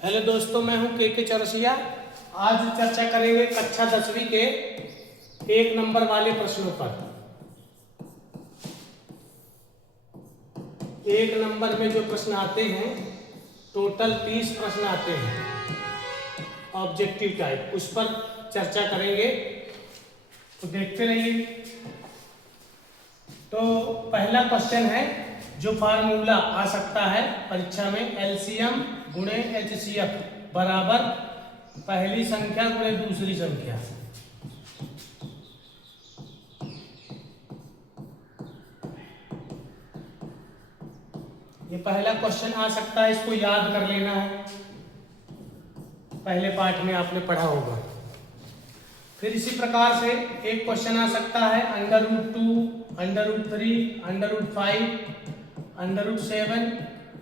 Hello दोस्तों, मैं हूं के चौरसिया। आज चर्चा करेंगे कक्षा 10वीं के 1 नंबर वाले प्रश्नों पर। 1 नंबर में जो प्रश्न आते हैं, टोटल 30 प्रश्न आते हैं ऑब्जेक्टिव टाइप, उस पर चर्चा करेंगे, तो देखते रहिए। तो पहला क्वेश्चन है, जो फार्मूला आ सकता है परीक्षा में, एलसीएम गुणे एचसीएफ बराबर पहली संख्या गुणे दूसरी संख्या। ये पहला क्वेश्चन आ सकता है, इसको याद कर लेना है, पहले पार्ट में आपने पढ़ा होगा। फिर इसी प्रकार से एक क्वेश्चन आ सकता है, √2, √3, √5, √7,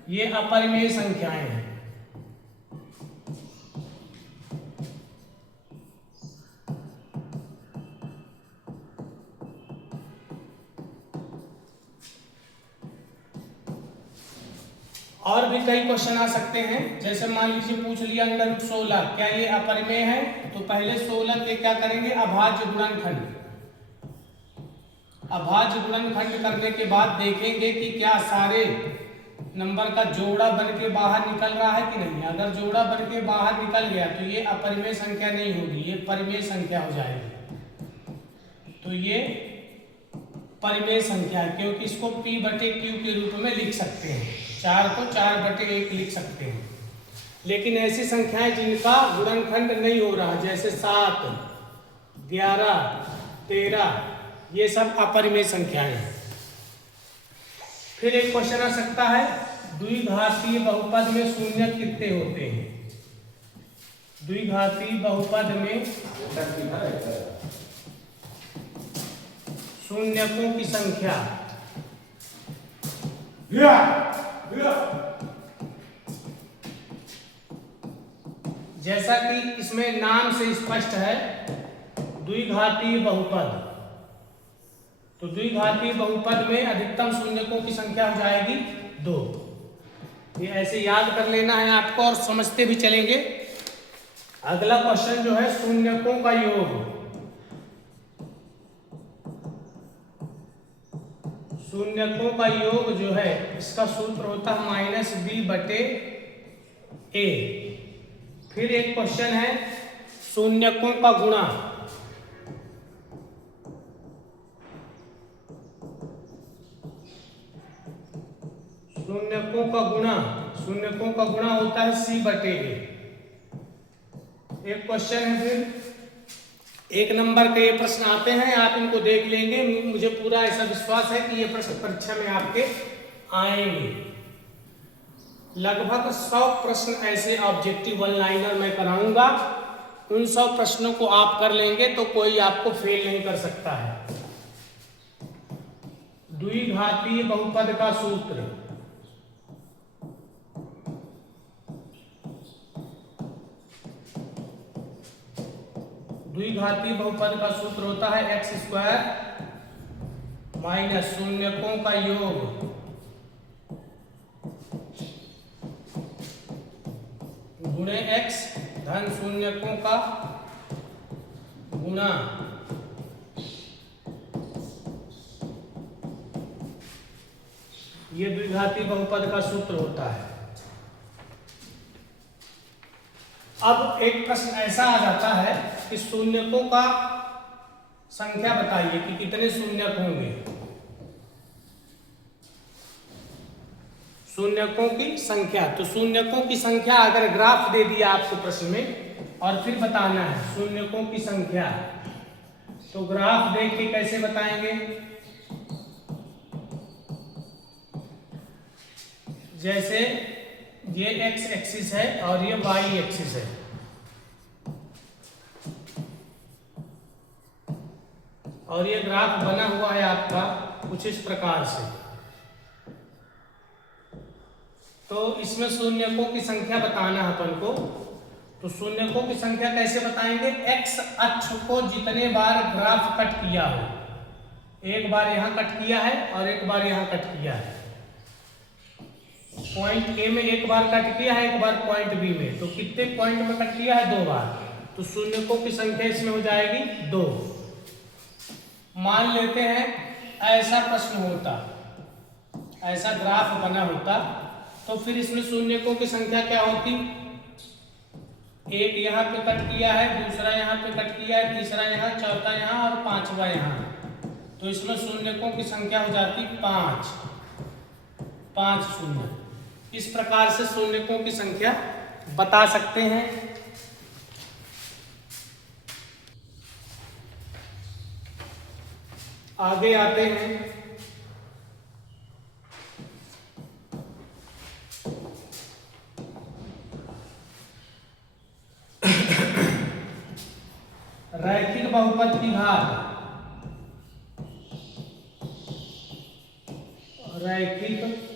ये अपरिमेय संख्याएं हैं। और भी कई क्वेश्चन आ सकते हैं, जैसे मान लीजिए पूछ लिया √16, क्या ये अपरिमेय है? तो पहले 16 के क्या करेंगे, अभाज्य गुणनखंड। अभाज्य गुणनखंड करने के बाद देखेंगे कि क्या सारे नंबर का जोड़ा बन के बाहर निकल रहा है कि नहीं। अगर जोड़ा बन के बाहर निकल गया तो ये अपरिमेय संख्या नहीं होगी, ये परिमेय संख्या हो जाएगी। तो ये परिमेय संख्या है, क्योंकि इसको P/Q के रूप में लिख सकते हैं। 4 को 4/1 लिख सकते हैं। लेकिन ऐसी संख्याएं जिनका गुणनखंड नहीं हो रहा, जैसे 7, 11, 13, ये सब अपरिमेय संख्याएं हैं। फिर एक क्वेश्चन आ सकता है, द्विघातीय बहुपद में शून्य कितने होते हैं? द्विघातीय बहुपद में शून्यकों की संख्या जैसा कि इसमें नाम से स्पष्ट है, द्विघातीय बहुपद, तो द्विघातीय बहुपद में अधिकतम शून्यकों की संख्या हो जाएगी 2। ये ऐसे याद कर लेना है आपको और समझते भी चलेंगे। अगला क्वेश्चन जो है, शून्यकों का योग। शून्यकों का योग जो है, इसका सूत्र होता है -b/a। फिर एक क्वेश्चन है, शून्यकों का गुणा। शून्यकों का गुणा होता है c/a। एक क्वेश्चन है, फिर 1 नंबर के ये प्रश्न आते हैं, आप इनको देख लेंगे। मुझे पूरा ऐसा विश्वास है कि ये प्रश्न परीक्षा में आपके आएंगे। लगभग 100 प्रश्न ऐसे ऑब्जेक्टिव वन लाइनर मैं कराऊंगा। उन 100 प्रश्नों को आप कर लेंगे तो कोई आपको फेल नहीं कर सकता है। द्विघातीय बहुपद का सूत्र, द्विघातीय बहुपद का सूत्र होता है x² माइनस शून्यकों का योग गुणे x धन शून्यकों का गुणा ये द्विघातीय बहुपद का सूत्र होता है। अब एक प्रश्न ऐसा आ जाता है कि शून्यकों का संख्या बताइए कि कितने शून्यक होंगे। शून्यकों की संख्या, तो शून्यकों की संख्या अगर ग्राफ दे दिया आपको प्रश्न में और फिर बताना है शून्यकों की संख्या, तो ग्राफ देख के कैसे बताएंगे? जैसे ये x एक्सिस है और ये y एक्सिस है, और ये ग्राफ बना हुआ है आपका कुछ इस प्रकार से। तो इसमें शून्यकों की संख्या बताना है अपन को। तो शून्यकों की संख्या कैसे बताएंगे? x अक्ष को जितने बार ग्राफ कट किया हो, एक बार यहां कट किया है और एक बार यहां कट किया है, पॉइंट ए में एक बार कट किया है, एक बार पॉइंट बी में, तो कितने पॉइंट में कट किया है? 2 बार, तो शून्यकों की संख्या इसमें हो जाएगी 2। मान लेते हैं ऐसा प्रश्न होता, ऐसा ग्राफ बना होता, तो फिर इसमें शून्यकों की संख्या क्या होती? एक यहाँ पे कट किया है, दूसरा यहाँ पे कट किया है, तीसरा यहाँ, चौथा यहाँ और पांचवा यहाँ, तो इसमें शून्यकों की संख्या हो जाती 5, 5 शून्य। इस प्रकार से शून्यकों की संख्या बता सकते हैं। आगे आते हैं, रैखिक बहुपद की घात, रैखिक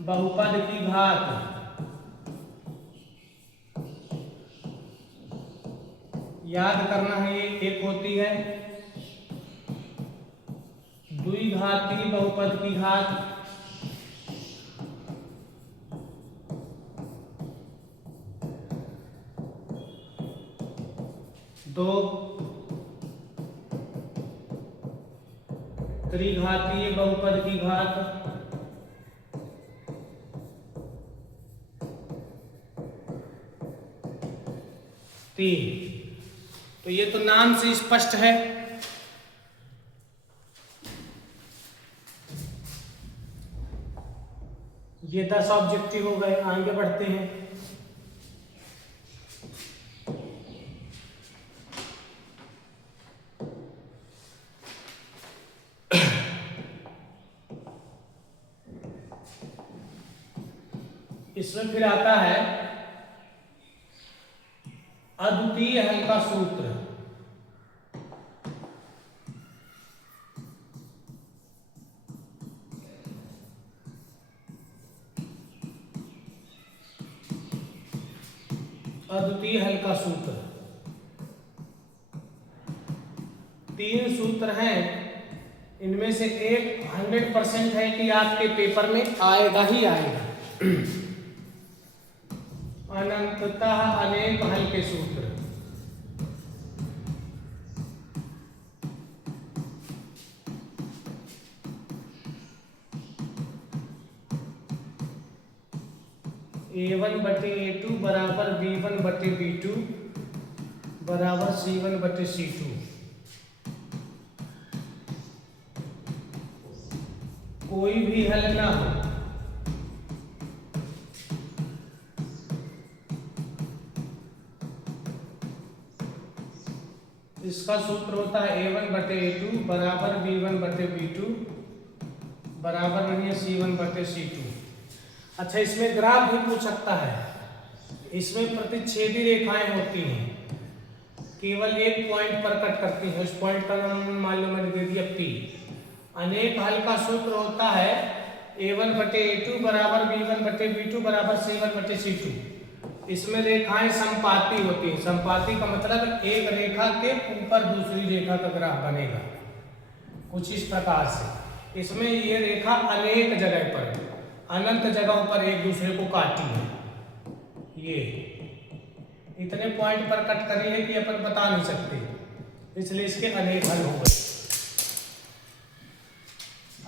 बहुपद की घात याद करना है, ये एक होती है द्विघातीय बहुपद की घात, दो त्रिघातीय बहुपद की घात, तीन। तो ये तो नाम से स्पष्ट है। ये 10 ऑब्जेक्टिव हो गए। आगे बढ़ते हैं। इसमें फिर आता है अद्वितीय हल का सूत्र। अद्वितीय हल का सूत्र 3 सूत्र हैं। इनमें से एक 100% है कि आपके पेपर में आएगा ही आएगा। अनंततः अनेक हल के सूत्र। A1/A2 बराबर B1/B2 बराबर C1/C2। कोई भी हल ना हो इसका सूत्र होता है A1/A2 बराबर B1/B2 बराबर नहीं है C1/C2। अच्छा, इसमें ग्राफ भी पूछ सकता है। इसमें प्रतिच्छेदी रेखाएं होती हैं, केवल एक पॉइंट पर कट करती हैं। उस पॉइंट का नाम मान लो मैंने दे दिया P। अनेक हल का सूत्र होता है A1/A2 बराबर B1/B2 बराबर C1/C2। इसमें रेखाएं संपाती होती हैं। संपाती का मतलब एक रेखा के ऊपर दूसरी रेखा का ग्राफ बनेगा कुछ इस प्रकार से। इसमें ये रेखा अनेक जगह पर, अनंत जगहों पर एक दूसरे को काटी है। ये इतने पॉइंट पर कट करी है कि अपन बता नहीं सकते, इसलिए इसके अनेक हल हो गए।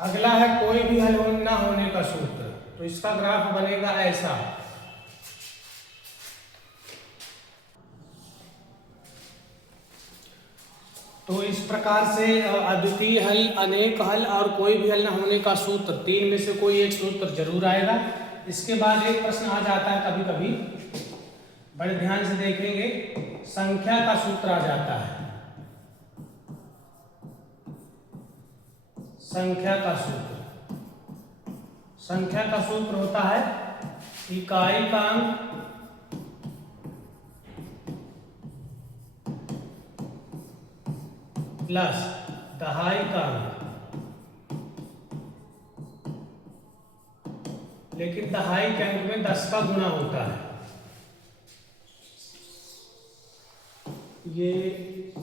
अगला है कोई भी हल ना होने का सूत्र। तो इसका ग्राफ बनेगा ऐसा। तो इस प्रकार से अद्वितीय हल, अनेक हल और कोई भी हल न होने का सूत्र, 3 में से कोई एक सूत्र जरूर आएगा। इसके बाद एक प्रश्न आ जाता है कभी कभी, बड़े ध्यान से देखेंगे, संख्या का सूत्र आ जाता है। संख्या का सूत्र, संख्या का सूत्र होता है इकाई का अंक प्लस दहाई का अंक। लेकिन दहाई के अंक में 10 का गुणा होता है। ये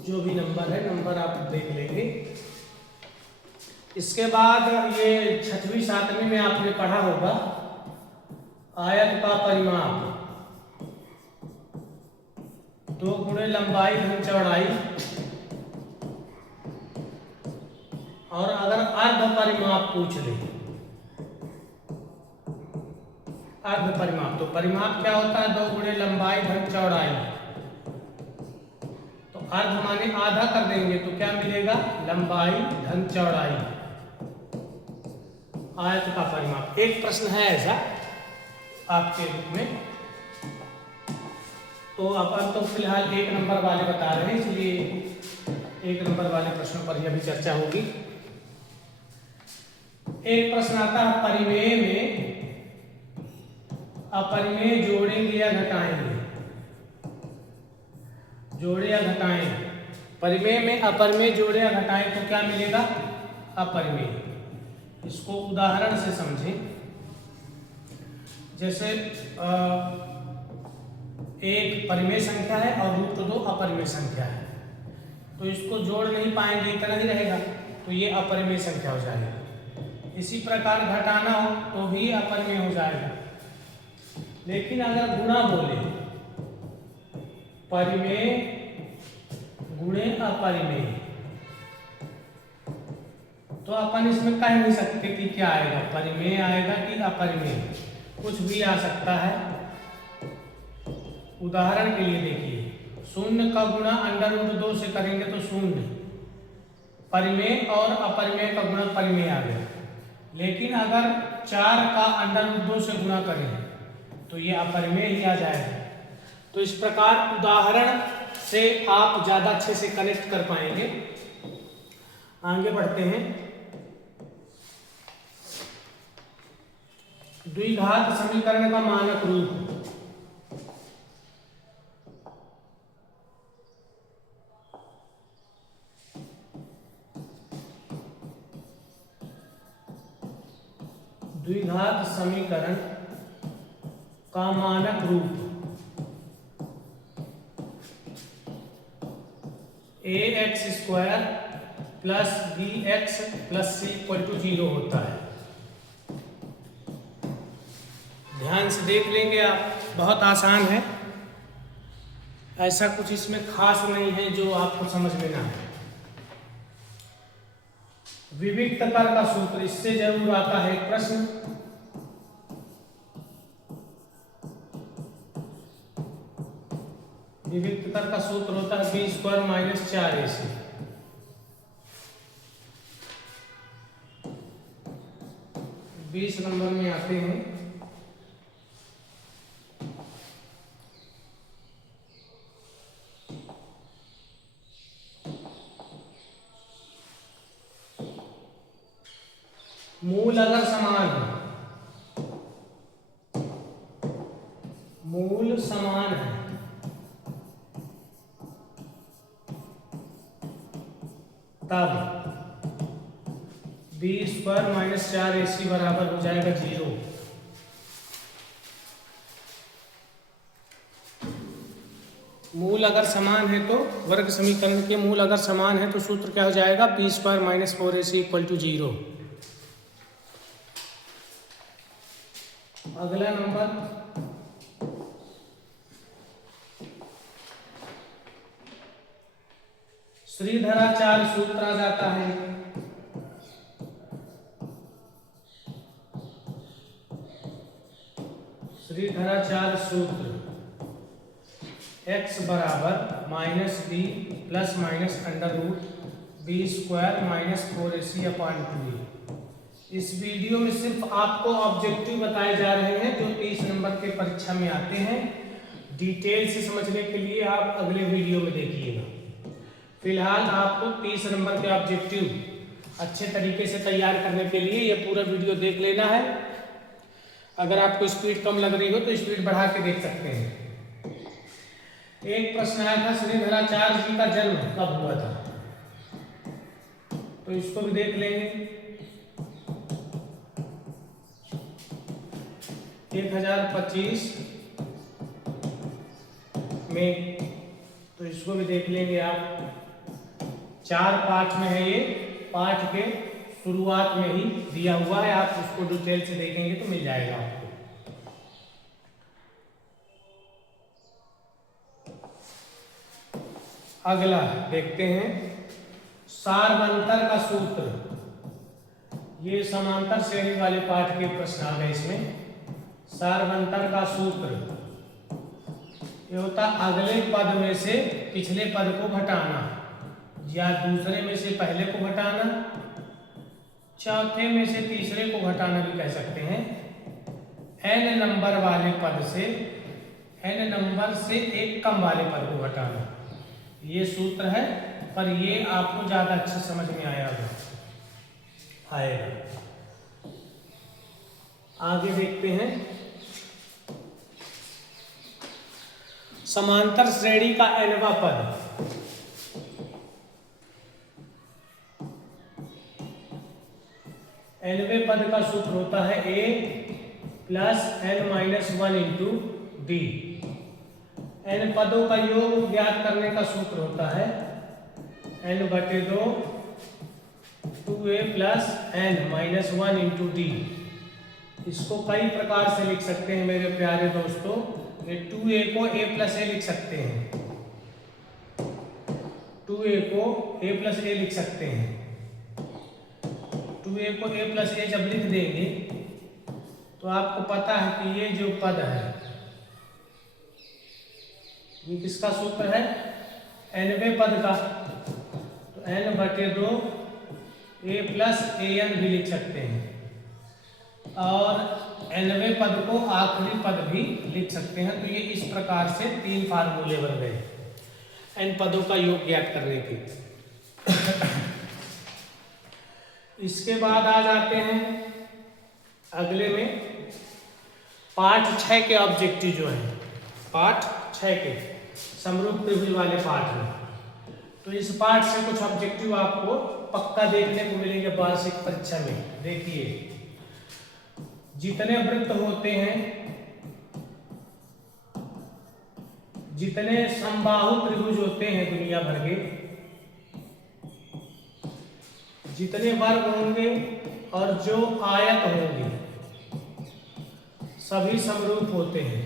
जो भी नंबर है, नंबर आप देख लेंगे। इसके बाद ये 6वीं 7वीं में आपने पढ़ा होगा आयत का परिमाप 2 गुणे लंबाई धन चौड़ाई, और अगर अर्ध परिमाप पूछ ले, अर्ध परिमाप, तो परिमाप क्या होता है 2 गुणे लंबाई धन चौड़ाई, तो अर्ध माने आधा कर देंगे तो क्या मिलेगा लंबाई धन चौड़ाई, आयत का परिमाप। एक प्रश्न है ऐसा आपके बुक में, तो अपन तो फिलहाल 1 नंबर वाले बता रहे हैं, इसलिए 1 नंबर वाले प्रश्नों पर ही अभी चर्चा होगी। एक प्रश्न आता है परिमेय में अपरिमेय जोड़ेंगे या घटाएंगे, जोड़े या घटाएं, परिमेय में अपरिमेय जोड़े या घटाएं तो क्या मिलेगा अपरिमेय। इसको उदाहरण से समझें, जैसे एक परिमेय संख्या है और रूट 2 अपरिमेय संख्या है, तो इसको जोड़ नहीं पाएंगे, इतना ही रहेगा, तो ये अपरिमेय संख्या हो जाएगा। इसी प्रकार घटाना हो तो भी अपरिमेय हो जाएगा। लेकिन अगर गुणा बोले, परिमेय गुणे अपरिमेय, तो अपन इसमें कह नहीं सकते कि क्या आएगा, परिमेय आएगा कि अपरिमेय, कुछ भी आ सकता है। उदाहरण के लिए देखिए, 0 का गुणा √2 से करेंगे तो 0, परिमेय और अपरिमेय का गुणा परिमेय आ गया। लेकिन अगर 4 का √2 से गुणा करें तो ये अपरिमेय ही आ जाएगा। तो इस प्रकार उदाहरण से आप ज्यादा अच्छे से कनेक्ट कर पाएंगे। आगे बढ़ते हैं। द्विघात समीकरण का मानक रूप, द्विघात समीकरण का मानक रूप ax² + bx + c = 0 होता है। ध्यान से देख लेंगे आप, बहुत आसान है, ऐसा कुछ इसमें खास नहीं है जो आपको समझ में ना आए। विविक्त कर का सूत्र, इससे जरूर आता है एक प्रश्न। विविक्त कर का सूत्र होता है b² - 4ac। बीस नंबर में आते हैं। मूल अगर समान है, मूल समान है, तब b² - 4ac बराबर हो जाएगा 0। मूल अगर समान है तो वर्ग समीकरण के मूल अगर समान है तो सूत्र क्या हो जाएगा, b² - 4ac = 0। अगला नंबर, श्रीधराचार्य सूत्र आ जाता है। श्रीधराचार्य सूत्र x बराबर -b + √b² - 4ac/2। इस वीडियो में सिर्फ आपको ऑब्जेक्टिव बताए जा रहे हैं जो 30 नंबर के परीक्षा में आते हैं। डिटेल से समझने के लिए आप अगले वीडियो में देखिएगा। फिलहाल आपको 30 नंबर के ऑब्जेक्टिव अच्छे तरीके से तैयार करने के लिए ये पूरा वीडियो देख लेना है। अगर आपको स्पीड कम लग रही हो तो स्पीड बढ़ा के देख सकते हैं। एक प्रश्न आया था, श्रीधराचार्य जी का जन्म कब हुआ था, तो इसको भी देख लेंगे। 1025 में, तो इसको भी देख लेंगे आप। 4 पाठ में है ये, पाठ के शुरुआत में ही दिया हुआ है, आप उसको डिटेल से देखेंगे तो मिल जाएगा आपको। अगला देखते हैं सारवंतर का सूत्र। ये समांतर श्रेणी वाले पाठ के प्रश्न आ गए इसमें। सारवंतर का सूत्र ये होता अगले पद में से पिछले पद को घटाना, या दूसरे में से पहले को घटाना, चौथे में से तीसरे को घटाना भी कह सकते हैं। n नंबर वाले पद से n नंबर से एक कम वाले पद को घटाना, ये सूत्र है। पर ये आपको ज्यादा अच्छे समझ में आएगा। आगे देखते हैं समांतर श्रेणी का nवां पद। nवें पद का सूत्र होता है a plus n-1 into D. n पदों का योग ज्ञात करने का सूत्र होता है n/2 2a plus n-1 into D. इसको कई प्रकार से लिख सकते हैं मेरे प्यारे दोस्तों। ये 2a को a प्लस a लिख सकते हैं, 2a को a प्लस a लिख सकते हैं। 2a को a प्लस a जब लिख देंगे तो आपको पता है कि ये जो पद है ये किसका सूत्र है, nवें पद का। तो n/2 a प्लस an भी लिख सकते हैं, और nवें पद को आखिरी पद भी लिख सकते हैं। तो ये इस प्रकार से 3 फार्मूले बन गए n पदों का योग ज्ञात करने के। इसके बाद आ जाते हैं अगले में पाठ 6 के ऑब्जेक्टिव जो है, पाठ 6 के समरूप त्रिभुज वाले पाठ में। तो इस पाठ से कुछ ऑब्जेक्टिव आपको पक्का देखने को मिलेंगे वार्षिक परीक्षा में। देखिए, जितने वृत्त होते हैं, जितने समबाहु त्रिभुज होते हैं दुनिया भर के, जितने वर्ग होंगे और जो आयत होंगे सभी समरूप होते हैं।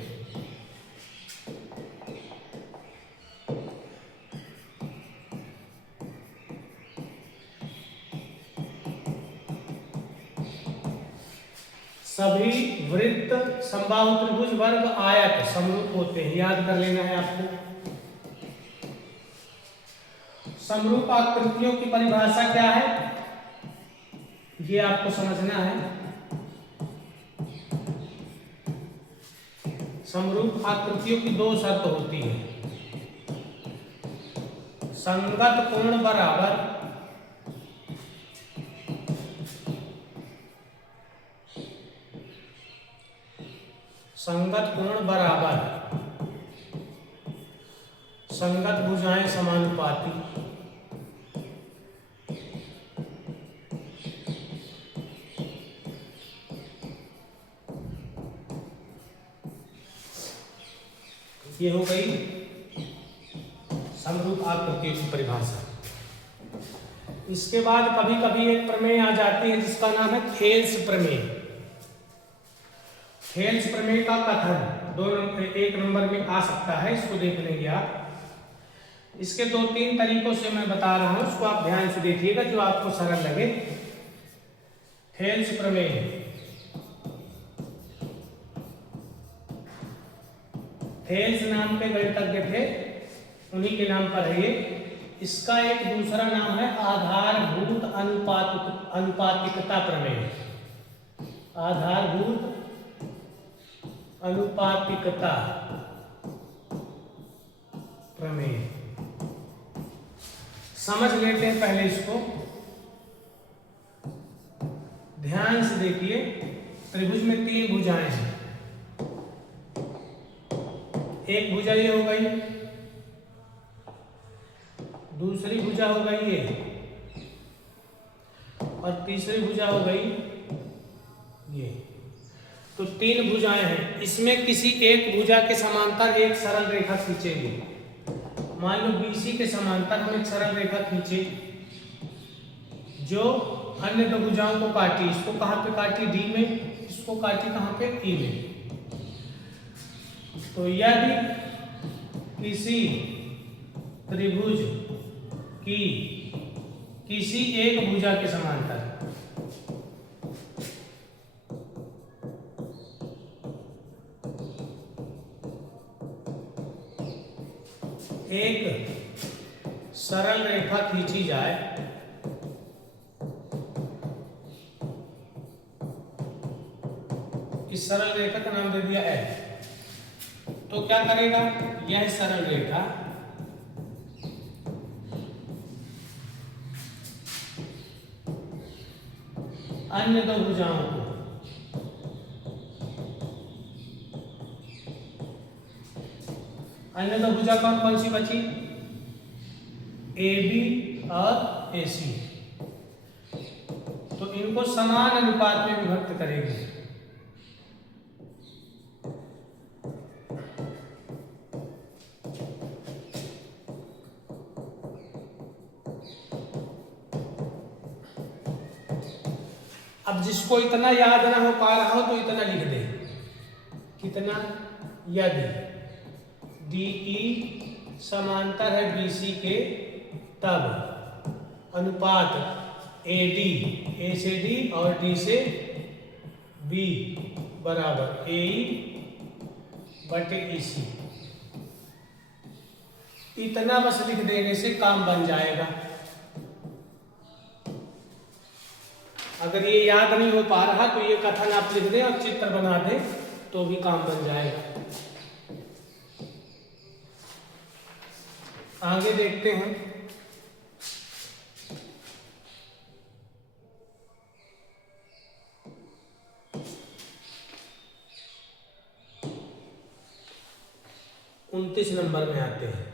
सभी वृत्त समबाहु त्रिभुज वर्ग आयत समरूप होते हैं, याद कर लेना है आपको। समरूप आकृतियों की परिभाषा क्या है ये आपको समझना है। समरूप आकृतियों की 2 शर्त होती है, संगत कोण बराबर संगत भुजाएं समानुपाती, ये हो गई समरूप आकृतियों की परिभाषा। इसके बाद कभी कभी एक प्रमेय आ जाती है जिसका नाम है थेल्स प्रमेय। थेल्स प्रमेय का कथन 1 नंबर में आ सकता है, इसको देख लेंगे आप। इसके 2-3 तरीकों से मैं बता रहा हूं, उसको आप ध्यान से देखिएगा जो आपको सरल लगे। थेल्स प्रमेय, थेल्स नाम के गणितज्ञ थे, उन्हीं के नाम पर है ये। इसका एक दूसरा नाम है आधारभूत अनुपातिकता प्रमेय। आधारभूत अनुपातिकता प्रमेय समझ लेते हैं पहले इसको। ध्यान से देखिए, त्रिभुज में 3 भुजाएं हैं। एक भुजा ये हो गई, दूसरी भुजा हो गई ये, और तीसरी भुजा हो गई ये। तो 3 भुजाएं हैं। इसमें किसी एक भुजा के समांतर एक सरल रेखा खींचेंगे। मान लो BC के समांतर हम एक सरल रेखा खींचे जो अन्य 2 भुजाओं को काटी। इसको कहां पे काटी, D में, इसको काटी कहां पे, E में। तो यदि किसी त्रिभुज की किसी एक भुजा के समांतर एक सरल रेखा खींची जाए इस सरल रेखा का नाम दे दिया L। तो क्या करेगा, यह सरल रेखा अन्य दो भुजाओं को अन्य दो भुजा कौन कौन सी बची, AB और AC, तो इनको समान अनुपात में विभक्त करेगी। अब जिसको इतना याद ना हो पा रहा हो तो इतना लिख दे, कितना, यदि DE समांतर है BC के तब अनुपात AD A से D और D से B बराबर AE बटे EC। इतना बस लिख देने से काम बन जाएगा। अगर ये याद नहीं हो पा रहा तो ये कथन आप लिख दें और चित्र बना दें तो भी काम बन जाएगा। आगे देखते हैं। उनतीस नंबर में आते हैं।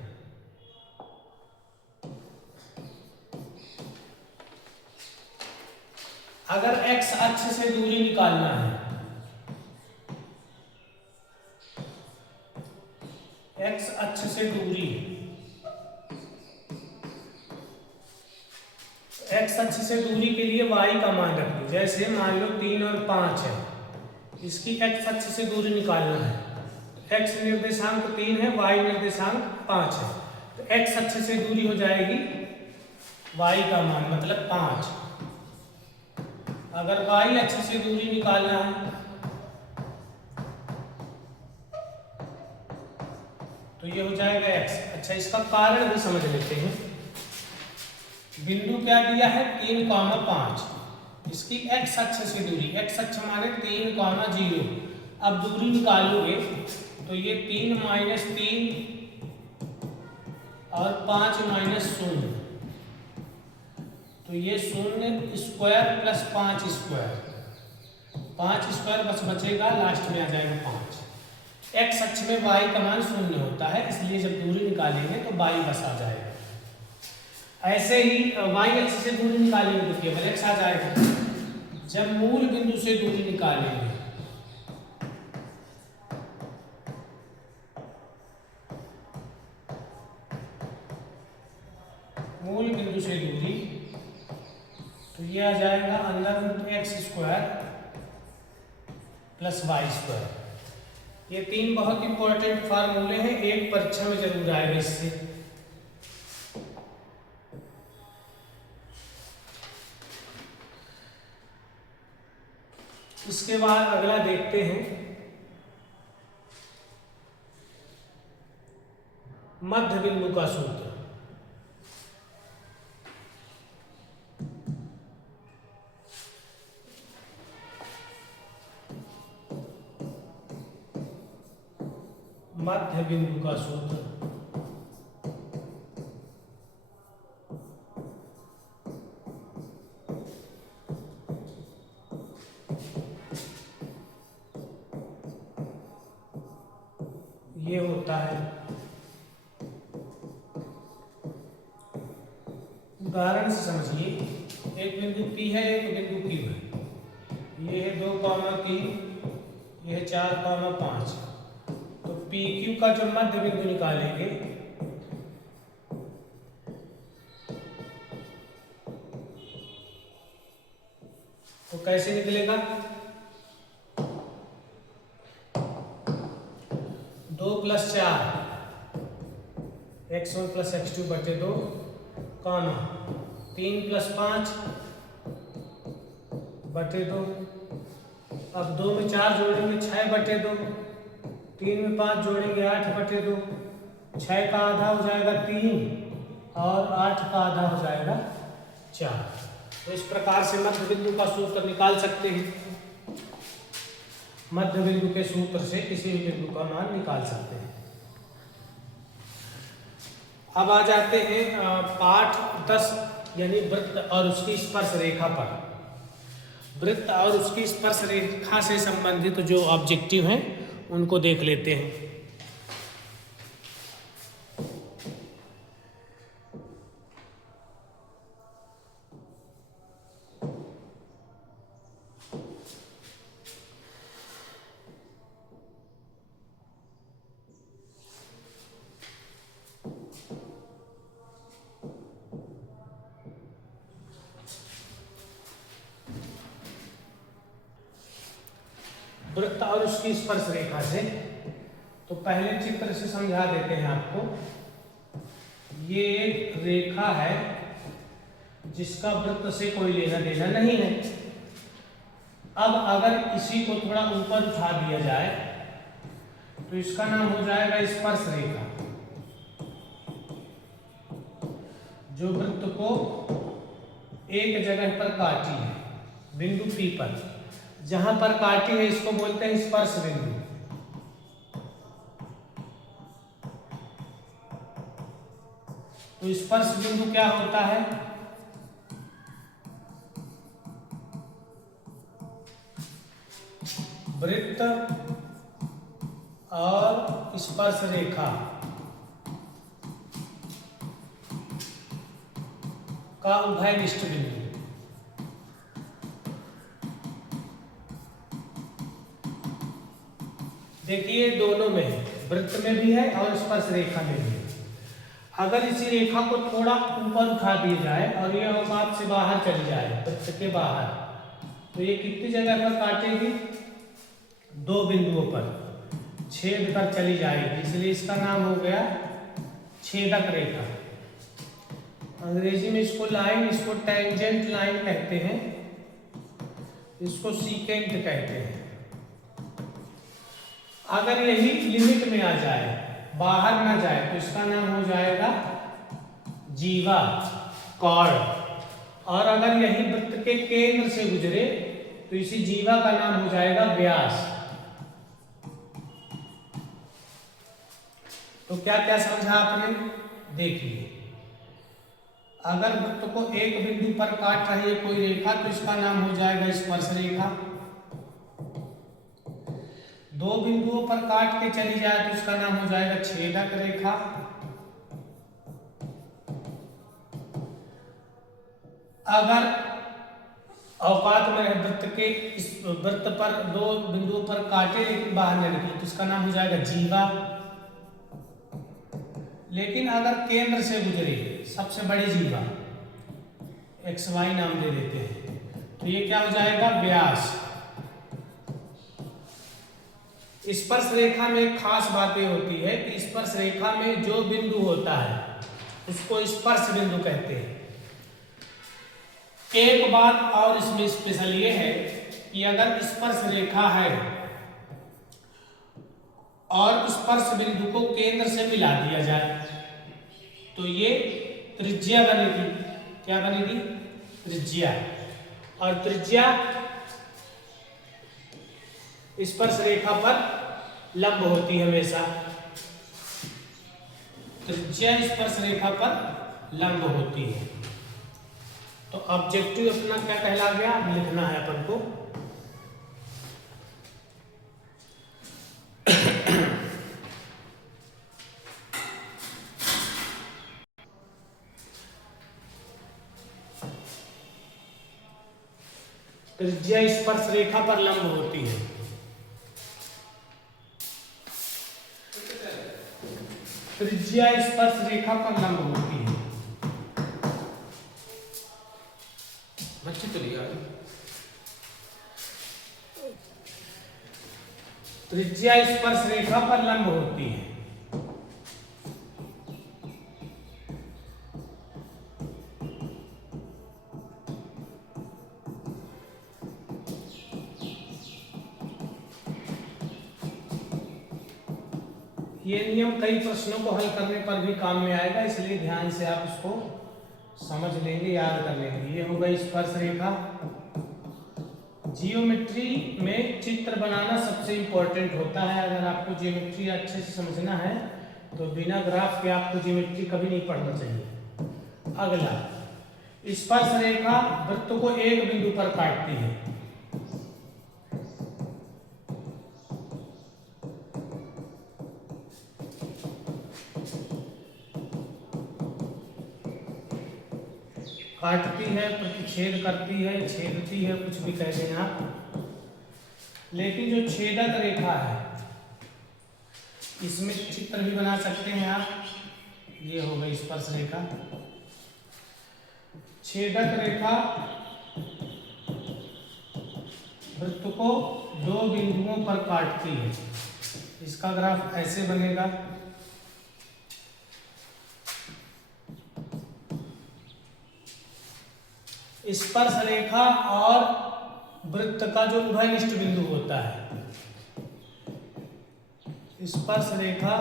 अगर x अक्ष से दूरी निकालना है, x अक्ष से दूरी, x अक्ष से दूरी के लिए y का मान रख दो। जैसे मान लो 3 और 5 है, इसकी x अक्ष से दूरी निकालना है। x निर्देशांक 3 है, y निर्देशांक 5 है, तो x अक्ष से दूरी हो जाएगी y का मान मतलब 5। अगर y अक्ष से दूरी निकालना है तो ये हो जाएगा x। अच्छा, इसका कारण भी समझ लेते हैं। बिंदु क्या दिया है, 3,5। इसकी x अक्ष से दूरी, x अक्ष माने 3,0। अब दूरी निकालोगे तो ये 3 माइनस 3 और 5 माइनस 0, तो ये 0 स्क्वायर प्लस 5 स्क्वायर, 5 स्क्वायर बस बचेगा, लास्ट में आ जाएगा 5। x अक्ष में y का मान 0 होता है, इसलिए जब दूरी निकालेंगे तो y बस आ जाएगा। ऐसे ही y अक्ष से दूरी निकालेंगे तो केवल x आ जाएगा। जब मूल बिंदु से दूरी निकालेंगे मूल बिंदु से दूरी, तो ये आ जाएगा under root X square plus Y square. ये 3 बहुत इंपॉर्टेंट फार्मूले हैं, एक परीक्षा में जरूर आएगा इससे। इसके बाद अगला देखते हैं मध्य बिंदु का सूत्र। मध्य बिंदु का सूत्र ये होता है, उदाहरण से समझिए। एक बिंदु P है, एक बिंदु Q है। ये है 2,3, ये है 4,5। तो PQ का जो मध्य बिंदु निकालेंगे तो कैसे निकलेगा, 2 + 4 x1 प्लस x2 बटे 2 कॉमा 3 प्लस 5 बटे 2। अब 2 में 4 जोड़ेंगे 6 बटे 2, 3 में 5 जोड़ेंगे 8 बटे 2, 6 का आधा हो जाएगा 3 और 8 का आधा हो जाएगा 4। तो इस प्रकार से मध्य बिंदु का सूत्र निकाल सकते हैं। मध्य बिंदु के सूत्र से किसी भी बिंदु का मान निकाल सकते हैं। अब आ जाते हैं पाठ 10 यानी वृत्त और उसकी स्पर्श रेखा पर। वृत्त और उसकी स्पर्श रेखा से संबंधित जो ऑब्जेक्टिव हैं उनको देख लेते हैं। वृत्त और उसकी स्पर्श रेखा से, तो पहले चित्र से समझा देते हैं आपको। ये एक रेखा है जिसका वृत्त से कोई लेना देना नहीं है। अब अगर इसी को थोड़ा ऊपर उठा दिया जाए तो इसका नाम हो जाएगा स्पर्श रेखा, जो वृत्त को एक जगह पर काटी है, बिंदु P पर जहां पर काटी है इसको बोलते हैं स्पर्श बिंदु। तो स्पर्श बिंदु क्या होता है? वृत्त और स्पर्श रेखा का उभयनिष्ठ बिंदु। देखिए दोनों में है, वृत्त में भी है और स्पर्श रेखा में भी है। अगर इसी रेखा को थोड़ा ऊपर उठा दिया जाए और ये औकात से बाहर चली जाए, वृत्त के बाहर, तो ये कितनी जगह पर काटेगी? 2 बिंदुओं पर छेद कर चली जाएगी, इसलिए इसका नाम हो गया छेदक रेखा। अंग्रेजी में इसको लाइन, इसको टेंजेंट लाइन कहते हैं, इसको सीकेंट कहते हैं। अगर यही लिमिट में आ जाए, बाहर ना जाए, तो इसका नाम हो जाएगा जीवा, कॉर्ड। और अगर यही वृत्त के केंद्र से गुजरे तो इसी जीवा का नाम हो जाएगा व्यास। तो क्या क्या समझा आपने? देखिए, अगर वृत्त को एक बिंदु पर काट रही है कोई रेखा तो इसका नाम हो जाएगा स्पर्श रेखा। 2 बिंदुओं पर काट के चली जाए तो इसका नाम हो जाएगा छेदक रेखा। अगर औकात में वृत्त के इस वृत्त पर 2 बिंदुओं पर काटे लेकिन बाहर न निकले तो इसका नाम हो जाएगा जीवा। लेकिन अगर केंद्र से गुजरे, सबसे बड़ी जीवा, XY नाम दे देते हैं, तो ये क्या हो जाएगा? व्यास। स्पर्श रेखा में खास बातें होती है कि स्पर्श रेखा में जो बिंदु होता है उसको स्पर्श बिंदु कहते हैं। एक बात और इसमें स्पेशल ये है कि अगर स्पर्श रेखा है और स्पर्श बिंदु को केंद्र से मिला दिया जाए तो ये त्रिज्या बनेगी। क्या बनेगी? त्रिज्या। और त्रिज्या स्पर्श रेखा पर लंब होती है हमेशा। त्रिज्या स्पर्श रेखा पर लंब होती है। तो ऑब्जेक्टिव अपना क्या कहला गया? लिखना है अपन को। त्रिज्या स्पर्श रेखा पर लंब होती है। त्रिज्या स्पर्श रेखा पर लंब होती है। बच्चे चलिए त्रिज्या स्पर्श रेखा पर लंब होती है। ये नियम कई प्रश्नों को हल करने पर भी काम में आएगा, इसलिए ध्यान से आप इसको समझ लेंगे, याद कर लेंगे। ये होगा स्पर्श रेखा। जियोमेट्री में चित्र बनाना सबसे इम्पोर्टेंट होता है। अगर आपको जियोमेट्री अच्छे से समझना है तो बिना ग्राफ के आपको जियोमेट्री कभी नहीं पढ़ना चाहिए। अगला, स्पर्श रेखा वृत्त को एक बिंदु पर काटती है। काटती है, प्रतिच्छेद करती है, छेदती है, कुछ भी कह दें आप। लेकिन जो छेदक रेखा है इसमें चित्र भी बना सकते हैं आप। ये हो गई स्पर्श रेखा। छेदक रेखा वृत्त को दो बिंदुओं पर काटती है। इसका ग्राफ ऐसे बनेगा। स्पर्श रेखा और वृत्त का जो उभयनिष्ठ बिंदु होता है, स्पर्श रेखा